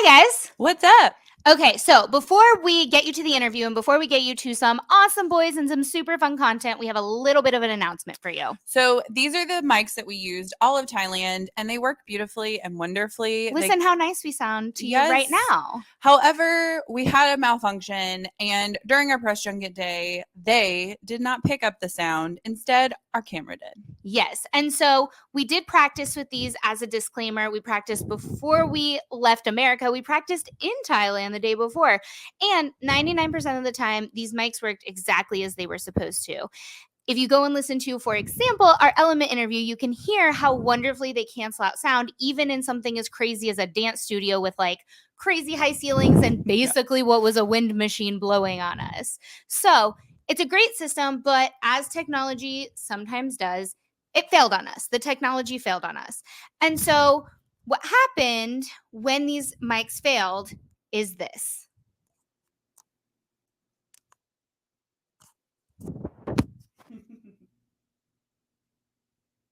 Hi, guys. What's up? Okay, so before we get you to the interview and before we get you to some awesome boys and some super fun content, we have a little bit of an announcement for you. So these are the mics that we used all of Thailand, and they work beautifully and wonderfully. Listen how nice we sound to you right now. However, we had a malfunction, and during our press junket day, they did not pick up the sound. Instead, our camera did. Yes, and so we did practice with these as a disclaimer. We practiced before we left America. We practiced in Thailand the day before, and 99% of the time, these mics worked exactly as they were supposed to. If you go and listen to, for example, our Element interview, you can hear how wonderfully they cancel out sound, even in something as crazy as a dance studio with like crazy high ceilings and basically what was a wind machine blowing on us. So it's a great system, but as technology sometimes does, it failed on us. The technology failed on us. And so what happened when these mics failed is this.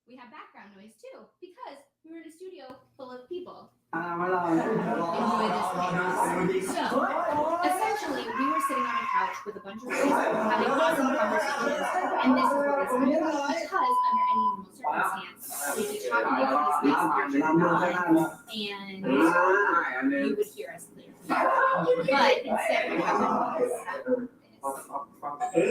We have background noise too, because we were in a studio full of people. Enjoy this. So, essentially, we were sitting on a couch with a bunch of people having awesome conversations, and this is what was happening. Because under any normal circumstance, we'd be talking about these things and you would hear us clearly. But instead, what happened was this.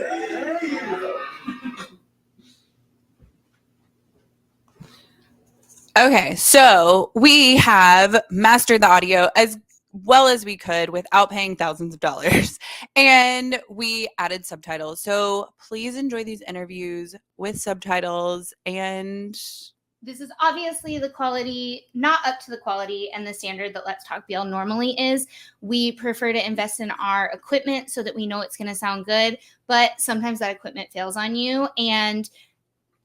Okay, so we have mastered the audio as well as we could without paying thousands of dollars, and we added subtitles. So please enjoy these interviews with subtitles. And this is obviously the quality, not up to the quality and the standard that Let's Talk BL normally is. We prefer to invest in our equipment so that we know it's going to sound good, but sometimes that equipment fails on you, and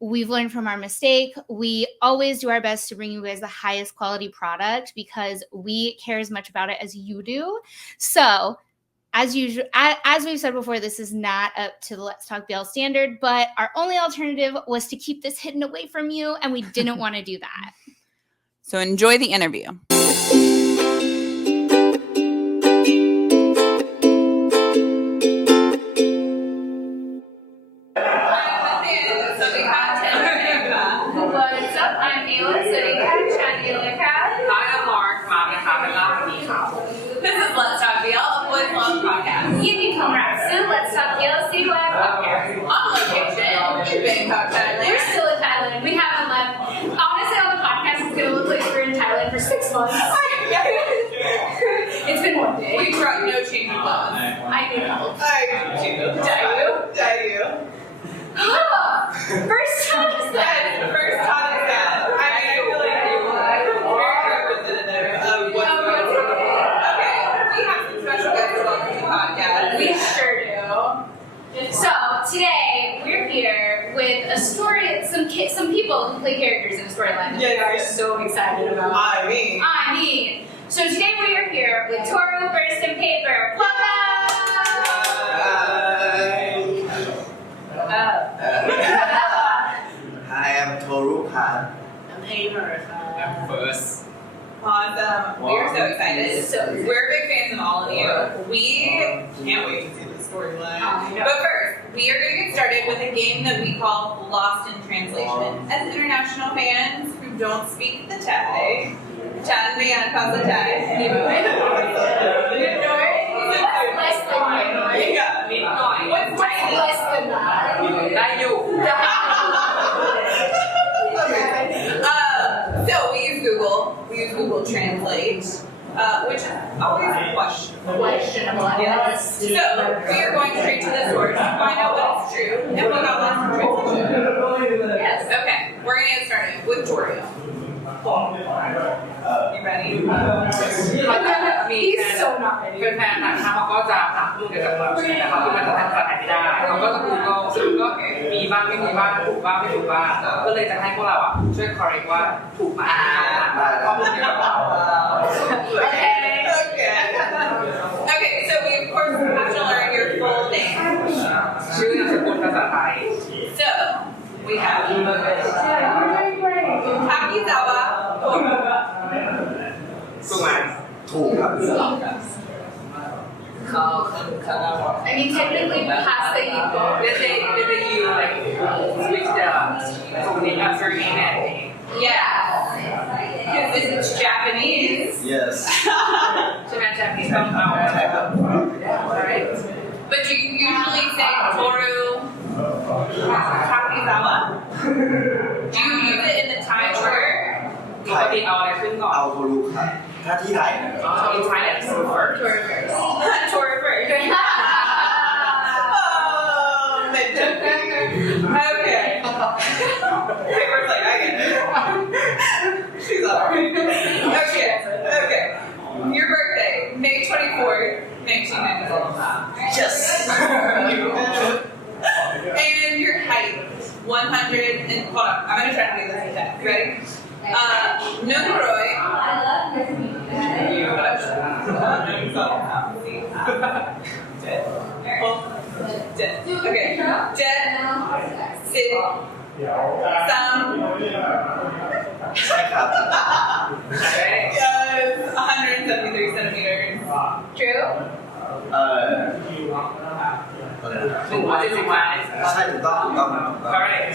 we've learned from our mistake. We always do our best to bring you guys the highest quality product because we care as much about it as you do. So as usual, as we've said before, this is not up to the Let's Talk BL standard, but our only alternative was to keep this hidden away from you, and we didn't want to do that. So enjoy the interview. This is Let's Talk BL, a boys love podcast. Incomparable. Let's Talk BL, see what podcast. On location in Bangkok, Thailand. We're still in Thailand. We haven't left. Honestly, on the podcast, it's going to look like we're in Thailand for 6 months. It's been 1 day. We brought no change of clothes. I need help. Do you? First time is that. First time is that. I feel like you very representative of what's going on. We have some special guests to welcome to the podcast. We sure do. So today we're here with a story, some people who play characters in a storyline that we are so excited about. I mean. So today we are here with Toru, Burst and Paper. Hi, I'm Toru. I'm Paper. I'm First. Awesome. We are so excited. We're big fans of all of you. We can't wait to see the storyline. But first, we are going to get started with a game that we call Lost in Translation. As international fans who don't speak the Thai, Chan Rihanna calls the Thai. You know it? Less than What's less than that? So we use Google. We use Google Translate, which is always questionable. Yes. So we are going straight to the source to find out what is true and what got lost in translation. Yes. Okay. We're gonna get started with Toru. You ready? He's so not ready. แฟนๆต่างชาติเขาก็จะถามเรื่องเกี่ยวกับความเชื่อนะครับที่มันจะทำภาษาไทยไม่ได้เขาก็จะ Google ซึ่งก็มีบ้างไม่มีบ้างถูกบ้างไม่ถูกบ้างก็เลยจะให้พวกเราช่วย correct ว่าถูกไหมข้อมูลเกี่ยวกับเรา Okay, so we of course have to learn your full name. ชื่อนามสกุลภาษาไทย So we have Happy Zaba. ถูกไหม ถูกครับ I mean, technically, pasta equal. Did they use like switch the certain name? Yeah. Because this is Japanese. Yes. Japanese. Alright. But do you usually say Toru Kakizawa? Do you use it in the Thai order? ปกติเอาอะไรขึ้นก่อน เอาโทรุครับถ้าที่ไทยนะครับ In Thailand so first Toru first. Toru first. Oh, okay. Paper's like, I get it. She's alright. Okay. Your birthday, May 24th, 1990. Yes. And your height, 100 and, hold on, I'm gonna try to do this in 10. Ready? Nungroy. Okay. Jet. Sid. Sam. ใช่ครับ 173 centimeters. True? อะไรนะครับ 175 ใช่ถูกต้องครับ correct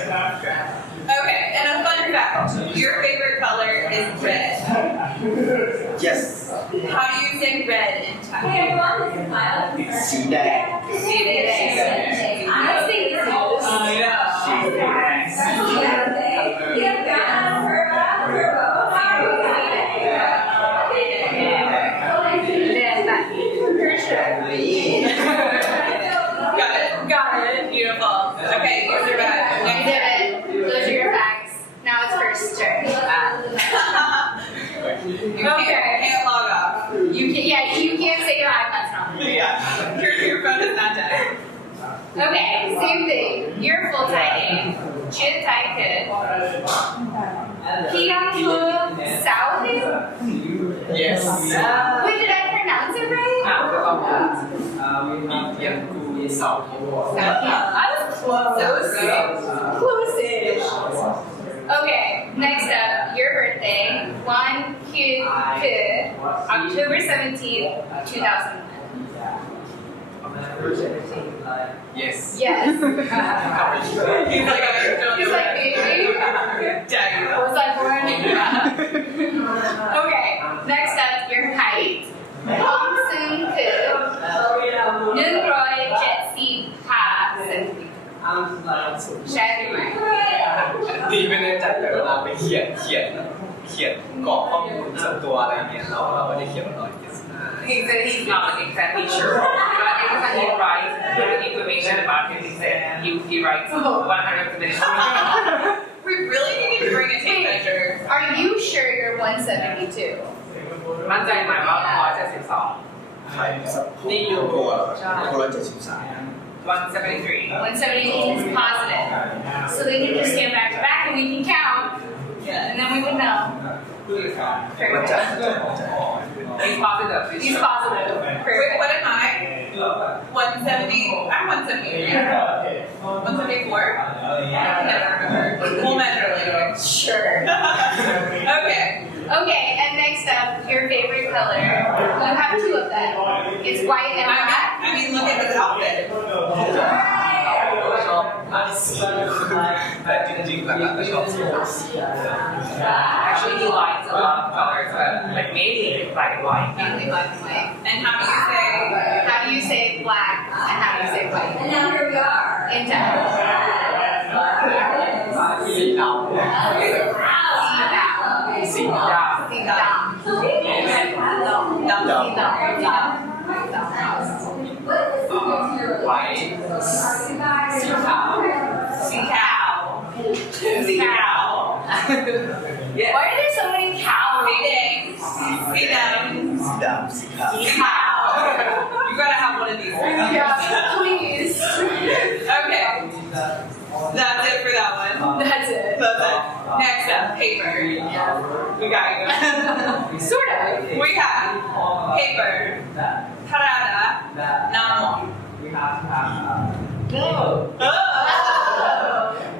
Okay, and a fun fact. Your favorite color is red. yes How do you say red in Thai? สีแดง I say Got it. Beautiful. Okay, yours are back. I did it. Those are your facts. Now it's first turn. Okay, can't log off. You can't say your iPad's not. Yeah, your phone is not dead. Okay, same thing. Your full Thai name. Chin Thai Kid. Kiangfu Saudi? yes Wait, did I pronounce it right? I was close. Close-ish. Okay, next up, your birthday. 1 October 17th, 2001. yes Yes. He's like, He's like, baby. Was I born? Okay, next up, your height. Hong Soon Koo. Nun Roy Jet Seed Pass. Shattered my ดีไม่แน่ใจแต่เวลาไปเขียนกรอกข้อมูลส่วนตัวอะไรเงี้ยเราไม่ได้เขียนมันหน่อย he said he's not exactly sure but every time he writes information about him he said he writes 100%. We really need to bring a tape measure. Are you sure you're 172? มั่นใจไหมว่า172 ไทยสักตัว173 173 178 is positive. So they can just stand back to back and we can count. Yeah. And then we would know. มันจะ he's positive He's positive. Wait, what am I? 170. I'm 173. 174? I can never remember. We'll measure later. Sure. Okay. Okay, and next up, your favorite color. You have two of them. It's white and black. I mean, look at his outfit. ชอบแต่จริงๆหลักๆก็ชอบสี actually he likes a lot of colors but like maybe black and white Mainly black and white. And how do you say black and how do you say white? And now here we are. In Thai. สีดำ สีดำ ไว้ สีขาว yes Why are there so many cows? สีแดงสีดำ สีดำสีขาว สีขาว You gotta have one of these. Yeah, please. Okay. That's it for that one. That's it. That's it. Next up, paper. We got you. Sort of. We have paper. Tarada. Namo. Oh.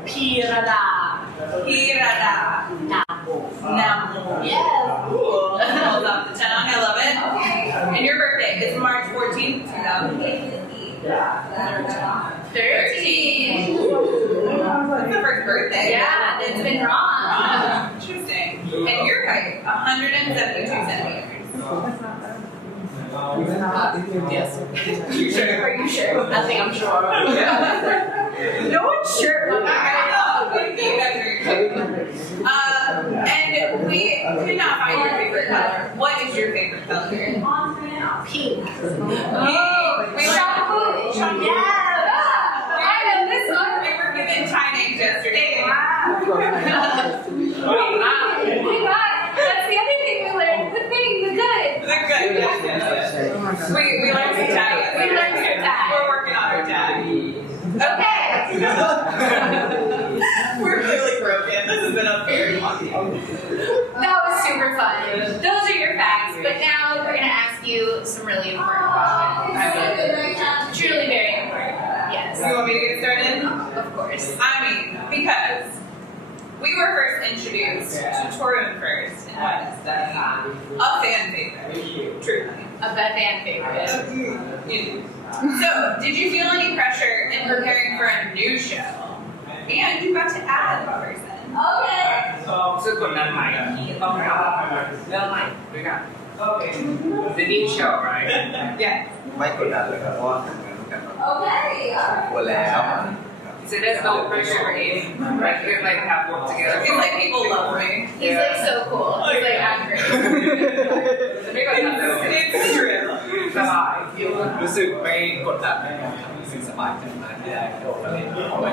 Pirada. Hirada. Namo. Yes. Cool. Hold up the tongue. I love it. Yeah, it's been wrong. Interesting. And your height, 172 centimeters. Yes. You sure? Are you sure? I think I'm sure. No one's sure. I know. You guys are sure. And we could not find your favorite color. What is your favorite color? Pink. Pink. We shampoo. Yeah. I know this one. We were given China yesterday. That's the other thing we learned. The thing, the good. They're good. Yes. We learned some tag. We learned some tag. We're working on our tag. Okay. We're really broken. This has been a very long time. That was super fun. Those are your facts, but now we're gonna ask you some really important questions. Truly very important. Yes. You want me to get started? Of course. I mean, because we were first introduced to Toru first in Wednesday. A fan favorite. Truly. A fan favorite. So, did you feel any pressure in preparing for a new show? And you got to add a person. Okay. รู้สึกกดดันไหมที่ต้องทำเรื่องใหม่ด้วยกัน The new show right Yeah. ไม่กดดันเลยครับเพราะว่าทำงานร่วมกันมา Okay. กลัวแล้ว so there's no pressure for him right we like have worked together It's like people love me. He's like so cool. He's like, I'm great. ไม่กดดันเลย It's true. สบาย รู้สึกไม่กดดันนะครับรู้สึกสบายใจมากที่ได้โดนเล่นเอาไว้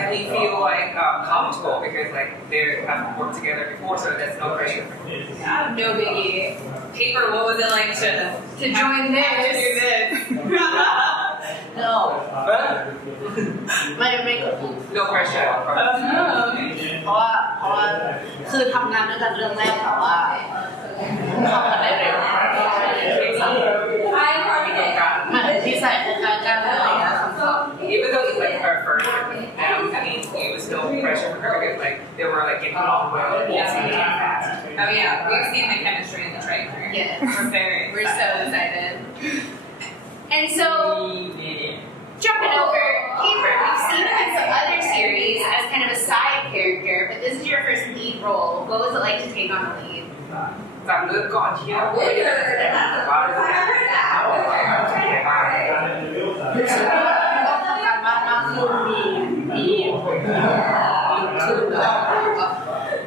and we feel like comfortable because like they have worked together before so there's no pressure for him No biggie. Paper, what was it like to join to do this. this? No. ไม่กด no pressure เพราะว่าคือทำงานด้วยกันเรื่องแรกแต่ว่าเข้ากันได้เร็วมันนิสัยคล้ายๆกันอะไรอย่างเงี้ย even though it's like her first I mean it was no pressure for her because like they were like getting along well fast Oh yeah, we've seen the chemistry in the trailer. Yes. We're so excited. And so, jumping over, Paper, we've seen him in some other series as kind of a side character, but this is your first lead role. What was it like to take on the lead? จากเรื่องก่อนที่เราไม่ได้แสดงว่าเราจะรู้สึกว่าต้องทำการบ้านมากขึ้นมี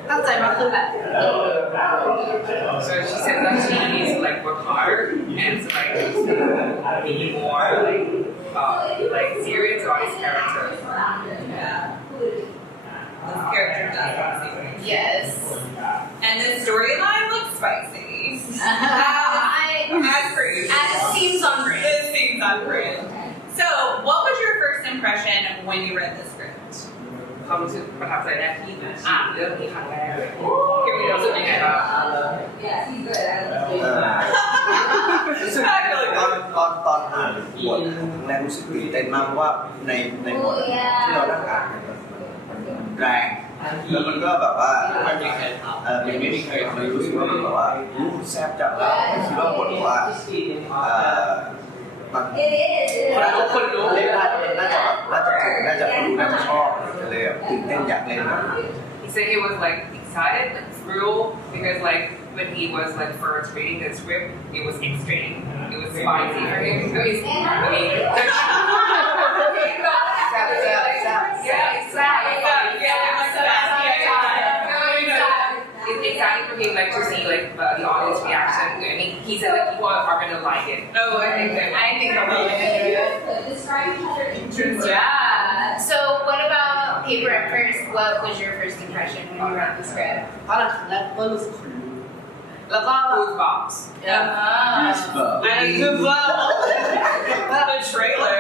ตั้งใจมากขึ้นแหละ So she said that she needs to like work harder and to like be more like serious about his character. Yeah. This character does want to see what he Yes. And the storyline looks spicy. As per usual. As seems on brand. It seems on brand. So, what was your first impression when you read the script? ความรู้สึกประทับใจแรกที่อ่านเรื่องนี้ครั้งแรกเลยคิดว่ารู้สึกยังไงบ้าง รู้สึกตอนอ่านบทครั้งแรกรู้สึกตื่นเต้นมากเพราะว่าในบทที่เรานั่งอ่านมันแรงแล้วมันก็แบบว่า ไม่มีใครทำ มันไม่มีใครทำเลยรู้สึกว่ามันแบบว่าแซ่บจังแล้วคิดว่าบทว่าคนรู้เล่นได้น่าจะแบบน่าจะคนรู้น่าจะชอบเลยตื่นเต้นอยากเล่น He said he was like excited, like thrilled, because like when he was like first reading the script, it was extreme, it was spicy for him. So he's, I mean, it's exciting for him like to see like the audience reaction. I mean, he said like people are gonna like it. Oh, I think they're Yeah. So, what about Paper at first? What was your first impression when you read the script? ตอนแรกก็รู้สึกขนลุกแล้วก็ Goosebumps. The trailer.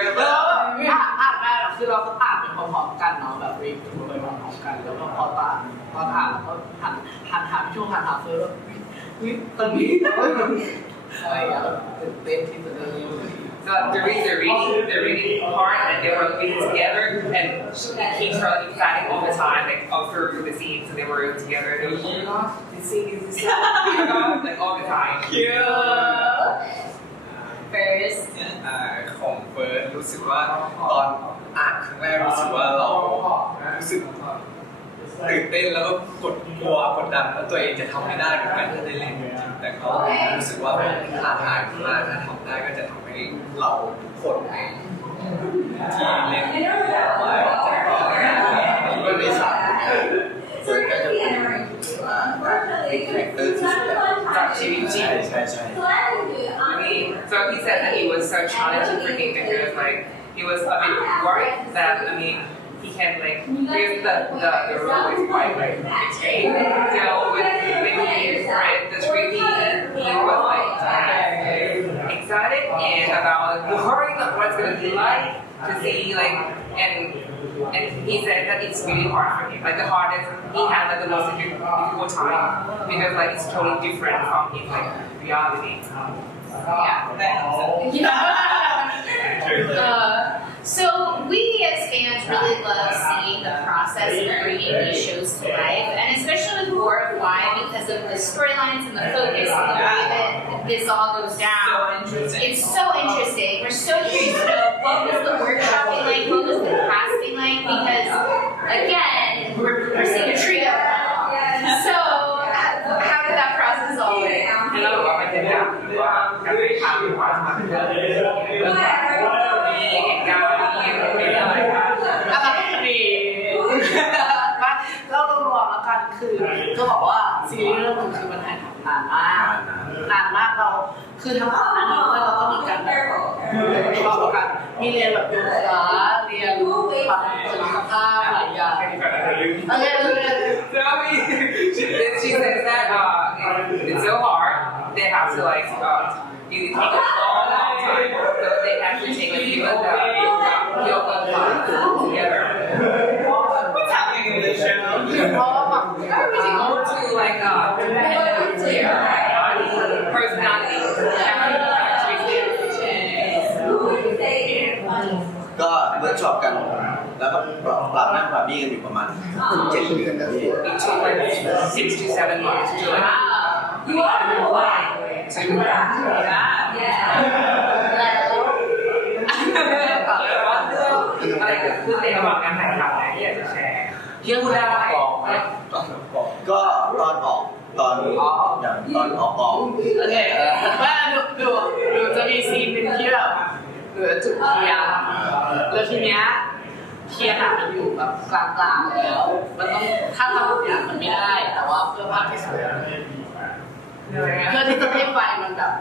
อ่านได้หรอคือเราก็อ่านไปพร้อมๆกันเนาะแบบรีบไปพร้อมๆกันแล้วก็พอตอนอ่านแล้วก็หันช่วงหันหาเฟิร์สวิตอนนี้อะไรอย่างตื่นเต้นที่จะได้ So during the reading part, and they were reading together, and it keeps her like excited all the time, like all through the scene. So they were together. They were like, oh my gosh, this scene is so good, like all the time. First. ของเฟิร์สรู้สึกว่าตอนอ่านครั้งแรกรู้สึกว่าเรารู้สึก ตื่นเต้นแล้วก็กลัวกดดันว่าตัวเองจะทำไม่ได้เหมือนกันถ้าได้เล่นจริงๆแต่ก็รู้สึกว่ามันท้าทายมากถ้าทำได้ก็จะทำให้เราทุกคนในที่เล่นก็ในสามคนเนี่ยเฟิร์สก็จะเป็นเป็นคาแรคเตอร์ที่สุดแล้ว จากชีวิตจริง ใช่ I mean, so he said that it was so challenging for him because like he was a bit worried that he can like because the role is quite like extreme. So when he read the script, he was like excited and about worrying about what's gonna be like to see like and he said that it's really hard for him. Like the hardest he had like the most difficult time because like it's totally different from his like reality. So we as fans really love seeing the process of bringing these shows to life, and especially with War of Why because of the storylines and the focus and the way that this all goes down. It's so interesting. We're so curious to know what was the workshopping like, what was the casting like, because again, we're seeing a trio. So how did that process all work? แล้วเราบอกว่าเป็นอย่างว่าการไปทำความสำเร็จมีเหตุการณ์มีอะไรบ้าง ดีเรารวมๆแล้วกันคือก็บอกว่าซีรีส์เรื่องนึงคือมันถ่ายทำนานมากเราคือทั้งก่อนหน้านี้เราก็มีการแบบชอบกันมีเรียนแบบโยคะเรียนปรับสุขภาพหลายอย่าง She says that it's so hard. They have to like you take a long time, so they have to take like even the yoga class together. What's happening in this show? เพราะว่าแบบ Everything goes to like their personality, characteristics. ก็เวิร์กช็อปกันแล้วก็ปรับนั่งปรับนี่กันอยู่ประมาณ7 เดือนนะพี่ It took like 6 to 7 months to like. You are why. Yeah. อะไรเกิดขึ้นในระหว่างการถ่ายทำที่อยากจะแชร์เรื่องพูดได้ ก็ตอนออกกอง โอเคว่าดูจะมีซีนหนึ่งที่แบบเหลือจุดเทียนแล้วทีเนี้ยเทียนอะมันอยู่แบบกลางๆแล้วมันต้องถ้าทำแบบนี้มันไม่ได้แต่ว่าเพื่อภาพที่สวยเพื่อที่จะให้ไฟมันแบบ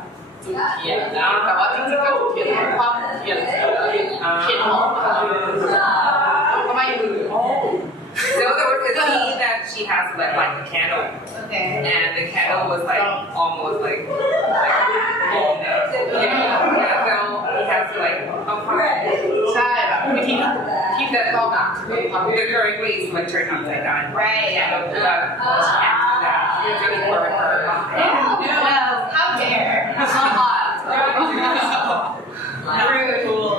จุดเทียนนะแต่ว่าจริงๆก็จุดเทียนให้ความเทียนแล้วเทียนหอมก็ไม่มือ So there was a scene that she has like a candle, and the candle was like almost like all yeah. So he has to like apart. ใช่แบบวิธีที่จะต้องอ่ะ The correct way is to like turn upside down. Right. And she can't do that. It's really burn her. Well, how dare? Very cool.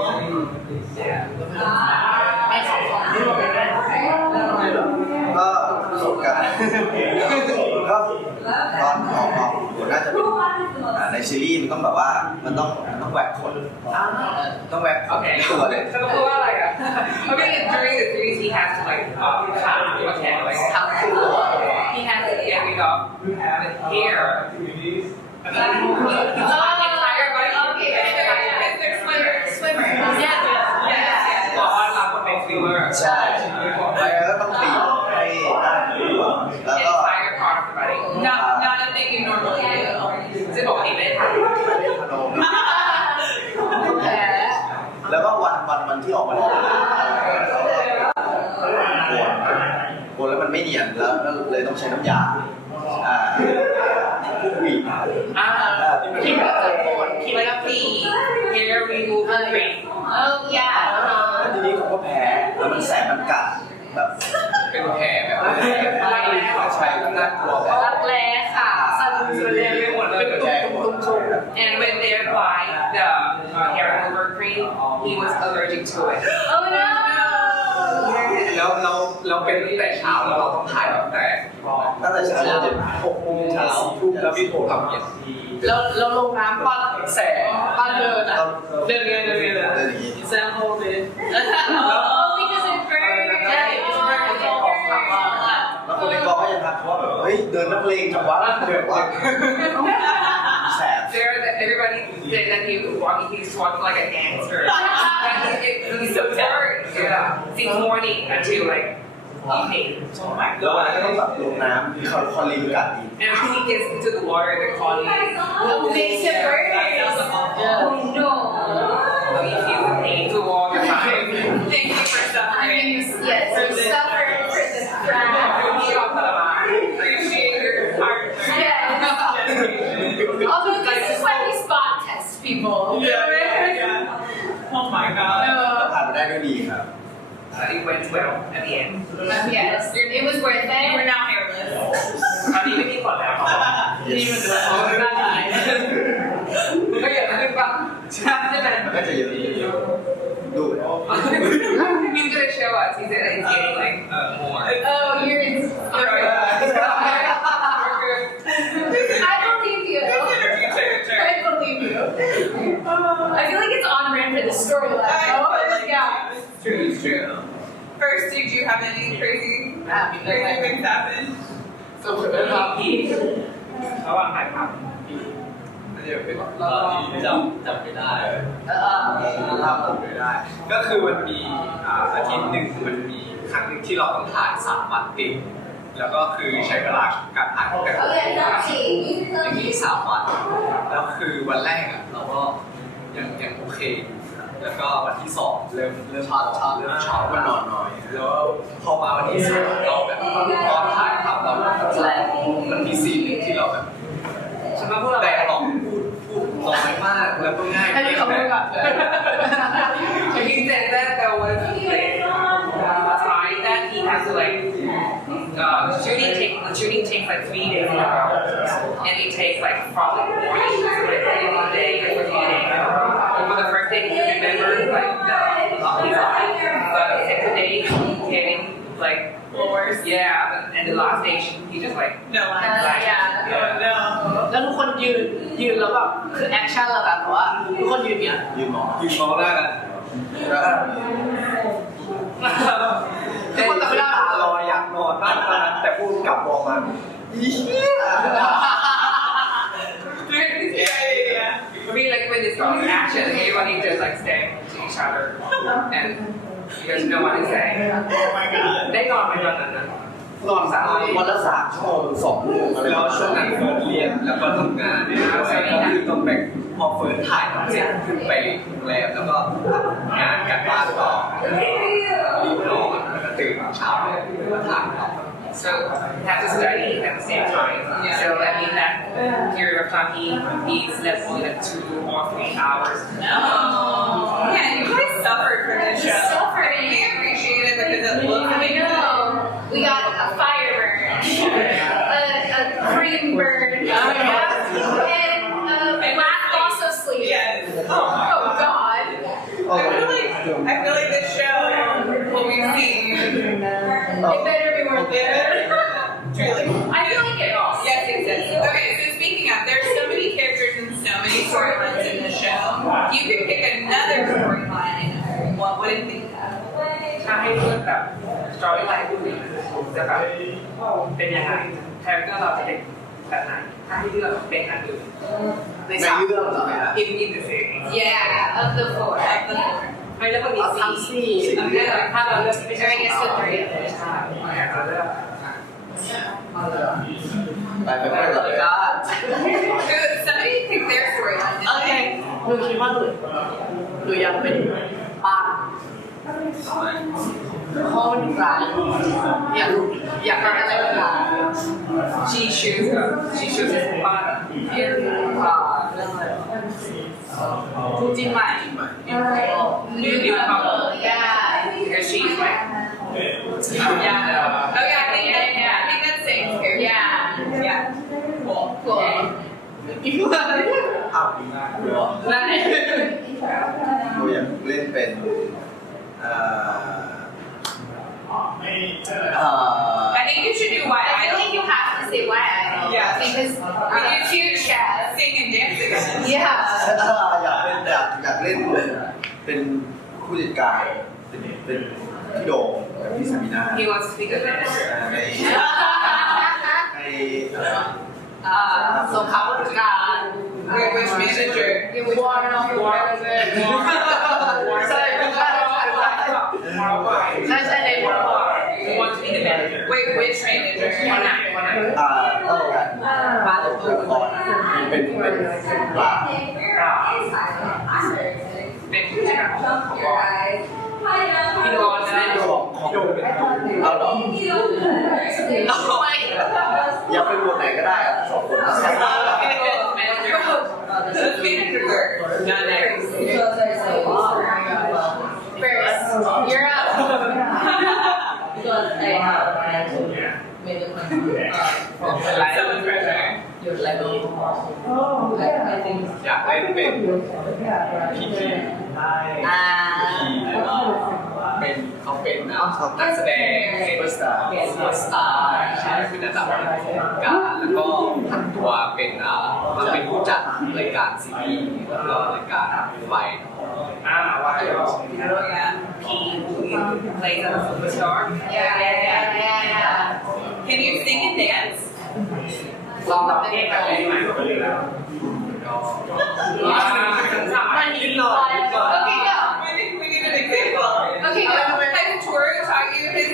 ก็ประสบการณ์ก็ตอนออกกองน่าจะเป็นในซีรีส์มันต้องแบบว่ามันต้องแหวกขนต้องแหวกขน Okay. ตัวเลย So the cool like okay, during the series he has to like how to he has to get rid of the hair. I mean, he's not entire body. Okay. They're swimmers. Yeah. บอกว่ารับบทเป็นสวิมเมอร์ ใช่แล้วก็ต้องตีให้ได้แล้วก็ entire part of the body. Not a thing you normally do. ซึ่งบอกว่าเห็นไม่ทัน พนมแล้วก็วันที่ออกมาโกนแล้วมันไม่เนียนแล้วเลยต้องใช้น้ำยาผู้หญิง คิดแบบจะโกนคิด like แล้ว the hair removal cream. Oh yeah. แล้วทีนี้เขาก็แพ้แล้วมันแสบมันกัดแบบเป็นแผลแบบใช่ก็น่ากลัวแบบ รักแร้ค่ะสั่นสะเทือนไปหมดเลยตุ้ม And when they applied the hair remover cream, he was allergic to it. Oh no. แล้วเป็นตั้งแต่เช้าแล้วเราต้องถ่ายตั้งแต่ เช้าจน6 โมงเช้า 4 ทุ่มแล้วพี่โทรทำเย็น แล้วลงน้ำปั้นแสงปั้นเดินอ่ะเดินแซมโฮเลย Oh, because it burns. ใช่เป็นเรื่องของความว่า ฮ้ยเดินนักเลงจังวะเดือดวะแสบ There, that everybody said that he's walking like a gangster. He's so tired. Yeah, since morning until like evening. แล้ววันนั้นก็ต้องแบบลงน้ำคอลินกัดอีก And when he gets into the water, the collie makes it worse. Oh no. he feels the pain to walk the time. Thank you for suffering. Yes, you suffered for this crime. Appreciate your hard work. Yes. Although this is why we spot test people. Yeah. Oh my god. ผ่านไปได้ด้วยดีครับ It went well at the end. Yes, it was worth it. We're now hairless. ตอนนี้ไม่มีขนแล้วนี่มันจะได้ก็อย่างนั้นป่ะใช่ไหม มันก็จะเยอะดู He's gonna show us. He said it's getting like more. Oh, you're in. I believe you. I believe you. I feel like it's on brand for the storyline. Yeah. It's true. It's true. First, did you have any crazy things happen? สมมติว่าเราพี่ ระหว่างถ่ายภาพ น่าจะเป็นตอนที่จำไม่ได้ภาพผมไม่ได้ ก็คือมันมีอาทิตย์หนึ่งมันมีครั้งหนึ่งที่เราต้องถ่าย3 วันติดแล้วก็คือใช้เวลาการถ่ายตั้งแต่อย่างนี้3 วันแล้วคือวันแรกอ่ะเราก็ยังโอเค แล้วก็วันที่2เริ่มช็อตมันนอนน้อยแล้วพอมาวันที่3เราแบบตอนถ่ายทำเรามันมีซีนหนึ่งที่เราแบบ ฉันว่าพวกเรา แต่ลองพูดน้อยมากแล้วก็ง่าย ให้เขาพูดก่อน He said that there was a time that he has to like shooting takes like 3 days in a row, and it takes like probably morning to like every day or 3 days. And for the first day he remembered like the but the second day he getting like worse. Yeah, and the last day he just like no, no. แล้วทุกคนยืนแล้วแบบคือแอคชั่นแล้วแบบว่าทุกคนยืนเนี่ย ยืนมอง ยืนมองหน้ากัน ทุกคนแต่ไม่ได้ ตาลอยอยากนอนมากตอนนั้นแต่พูดกลับมองมาอีเหี้ย I mean, like when it's going action, everybody just like staring to each other, and there's no one to say. Oh my god! They know I'm gonna. นอนวันละ3 ชั่วโมง 2 ชั่วโมง แล้วช่วงนั้นเฟิร์สเรียนแล้วก็ทำงานเนี่ยก็คือต้องไปพอเฟิร์สถ่ายทำเสร็จขึ้นไปโรงแรมแล้วก็ทำงานกันบ้านต่อรีบนอนแล้วก็ตื่นเช้ามาถ่ายต่อ So have to study at the same time. So that means that period of time he slept only like 2 or 3 hours. Oh. Yeah, you guys suffered for this show. Suffering. We appreciate it because it looks I know. We got a fire burn, a green burn, and black also sleep. Yes. Oh God. I feel like this show, what we've seen, It better be worth it. truly. I feel like it all. Yes, yes, yes. Okay, so speaking of, there's so many characters and so many storylines in the show. You could pick another storyline. What would it be? ถ้าให้เลือกแบบสตอรี่ไลน์ดูดิจะแบบเป็นยังไงแคร็กเตอร์เราจะเป็นแบบไหนถ้าให้เลือกเป็นอันอื่น ในสาม เรื่องเหรอครับ in the series Yeah, of the 4. ไม่แล้วก็มี ทั้ง สี่ 4 ถ้าเราเลือกที่ไม่ใช่ I guess the 3 of it. ใช่เราเลือก ไปก่อนเลย Could somebody pick their storyline? โอเคหนูคิดว่าหนูอยากเป็นป้าเพราะมันร้ายอยากได้อะไรก็ได้ she chooses ป้า เรื่องอะไรคู่จิ้นใหม่ new couple Yeah. because she's like Oh yeah, I think that's Saint's character. Yeah. Yeah. Cool. Cool. อ้าวเรา ได้ อยากเล่นเป็นI think you should do why I feel like you have to say why I know. Yeah. Because We do choose sing and dance again. yeah. อยากเล่นเป็นผู้จัดการเป็นพี่โดมกับพี่สามิน่า he wants to speak of it ใน อะไรวะ สงครามราชการ Which manager? War War ใช่ใน War You want to be the manager. Wait, which manager? คนไหน ต้องกันปลาตัวก่อนเป็นปลา เป็นผู้จัดการของบอร์ดพี่โดนจะได้ดู ของเอาหรอ Oh my god. อย่าไปบทไหนก็ได้อะสองคน Who's manager? Not there. First, you're up. because I have made a Someone pressure. your level. I think อยากเล่นเป็นพี่พีเป็นเขาเป็นนักแสดงซูเปอร์สตาร์ใช่เป็นระดับการแล้วก็ผันตัวเป็นมาเป็นผู้จัดรายการซีรีส์แล้วก็รายการไฟ ว่าเดี๋ยวพี่plays as a superstar Yeah. Can you sing and dance? ลองแบบเพลงแบบเพลงใหม่ไม่นิดหน่อย Okay, go. We need an example. Okay, go. Has Toru taught you his?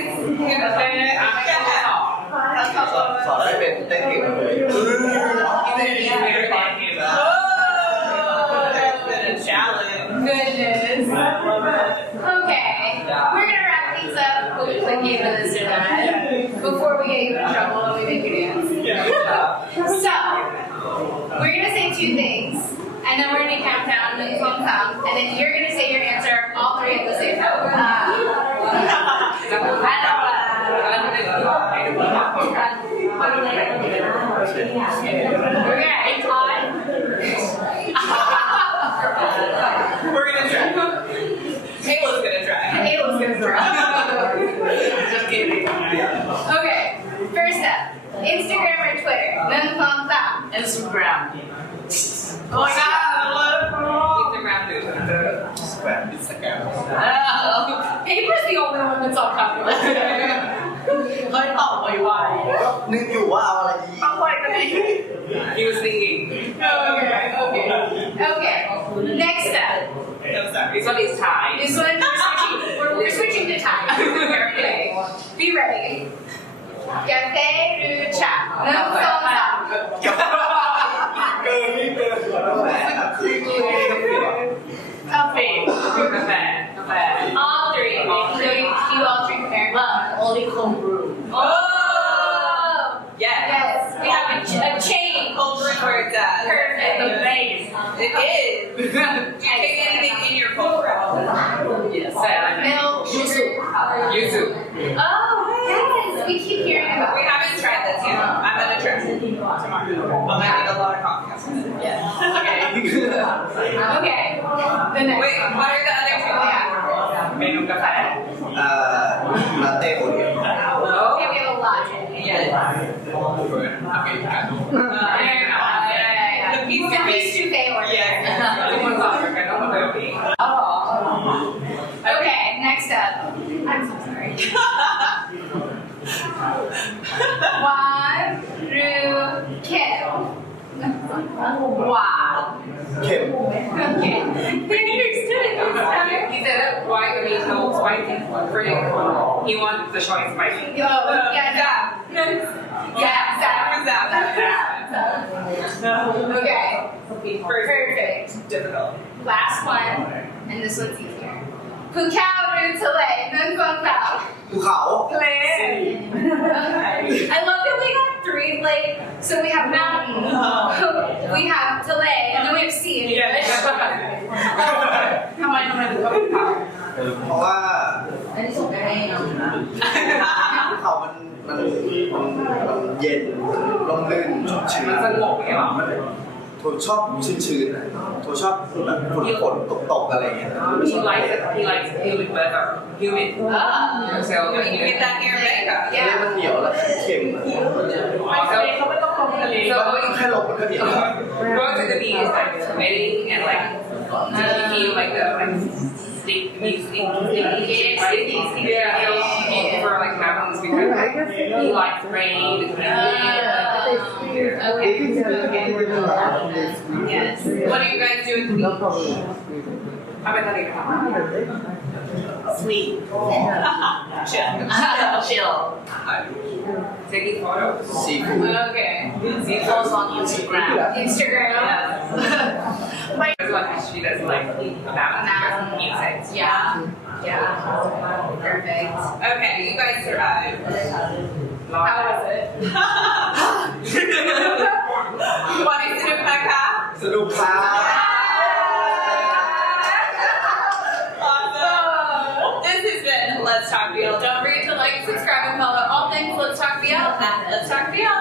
สอนให้เป็นเต้นเก่งเลย Oh, that's been a challenge. Goodness. Okay. We're gonna wrap things up with a quick game of this or that before we get you in trouble and we make you dance. So we're gonna say two things, and then we're gonna count down the count, and then you're gonna say your answer all three at the same time. Okay, Todd. We're gonna try. Kayla's gonna try. Kayla's gonna try. Just kidding. Okay, first up, Instagram or Twitter? None fun that. Instagram. Oh my god, Instagram dude สแควร์อินสตาแกรม Paper's the only one that's all popular. เคยตอบไว นึกอยู่ว่าเอาอะไรดี ๆต้องไวกันอีก he was singing Okay, next up. this one is Thai This one, we're switching to time. Okay, be ready. Cafe or chat? None fun that. เกินนี่เกิน คาเฟ่กาแฟ All three. So you all drink American. only cold brew Oh! Yes. Yes, we have a chain. Cold brew where it's at. Perfect. the base It is. Do you take anything in your cold brew? yes ใส่อะไรไหม Milk, sugar. YouTube Oh, yes. We keep hearing about We haven't tried this yet. I'm gonna try tomorrow. I need a lot of coffee. Okay. Okay. The next. Wait, what are the other two? เมนูกาแฟ ลาเต้โอเดีย Okay, we have a lot. Yes. เฟิร์นอเมริกัน The piece The of piece meat. to pay order. ทุกคนตอบเหมือนกันต้องมาเติมอีก Okay, next up. I'm so sorry. One, Ru, Kim. Wow. เข็ม Okay. They understood it this time. he said that why I mean no spicy for him he wants the choice spicy Oh, yeah, Zap. yeah, Zap. Zap. Okay, Perfect. perfect. Difficult. Last one, and this one's easier. Pukao Ru Tale, Nun Fun Pao. ภูเขา I love that we got three, like, so we have mountain, we have delay, and then we have sea in English. ทำไมถึงต้องเป็นเขา เพราะว่า อันนี้ส่งไปให้น้องนะ ภูเขามันเย็นลมลื่นชุ่มชื้น สงบอย่างเงี้ยหรอ โถชอบชื้นๆนะโถชอบแบบฝนตกๆอะไรอย่างเงี้ย he likes humid weather humid so You get that here in Bangkok. ทะเลมันเหนียวแล้วเค็ม also เขาไม่ต้องลงทะเล so แค่ลมมันก็เหนียว going to the beach is like sweating and like to feel like the state music, right? Yeah, for like mountains because he likes rain. Yes. What do you guys do at the beach? I'm at the Sleep. Chill. taking photos. Seafood. Okay. See photos on Instagram. That's what she does like about music. Yeah. Perfect. Okay, you guys survived. How was it? What is it in my car? สนุกครับ Awesome. This has been Let's Talk BL. Don't forget to like, subscribe, and follow all things Let's Talk BL at Let's Talk BL.